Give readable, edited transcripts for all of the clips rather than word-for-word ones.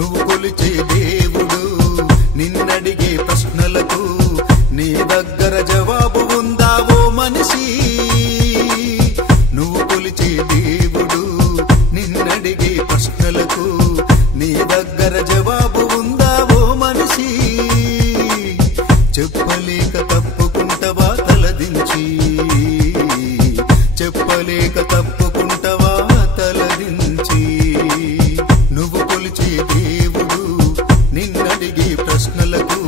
నువ్వు కొలిచే దేవుడు నిన్నడిగే ప్రశ్నలకు నీ దగ్గర జవాబు ఉందా ఓ మనిషి నువ్వు కొలిచే దేవుడు నిన్నడిగే ప్రశ్నలకు నీ దగ్గర జవాబు ఉందా ఓ మనిషి చెప్పలేక తప్పుకుంటవా తలదించి చెప్పలేక తప్పుకుంటవా తలదించి నువ్వు కొలిచే దేవుడు నిన్నడిగే ప్రశ్నలకు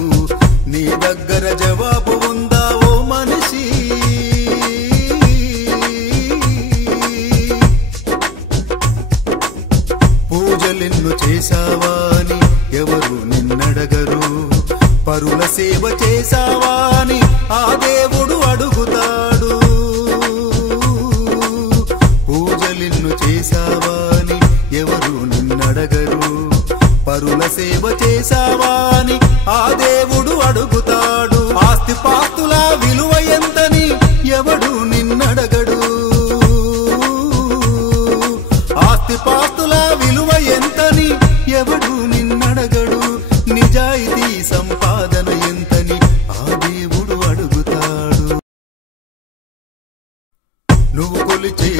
నీ దగ్గర జవాబు ఉందా ఓ మనిషి పూజలెన్ను చేశావా అని ఎవరు నిన్నడగరు పరుల సేవ చేశావా అని ఆ దేవుడు అడుగుతాడు పూజలెన్ను చేశావా అని ఎవరు నిన్నడగరు పరుల సేవ చేశావా అని ఆ దేవుడు అడుగుతాడు ఆస్తిపాస్తుల విలువ ఎంతని ఎవడు నిన్నడగడు ఆస్తిపాస్తుల విలువ ఎంతని ఎవడు నిన్నడగడు నిజాయితీ సంపాదన ఎంతని ఆ దేవుడు అడుగుతాడు నువ్వు కొలిచే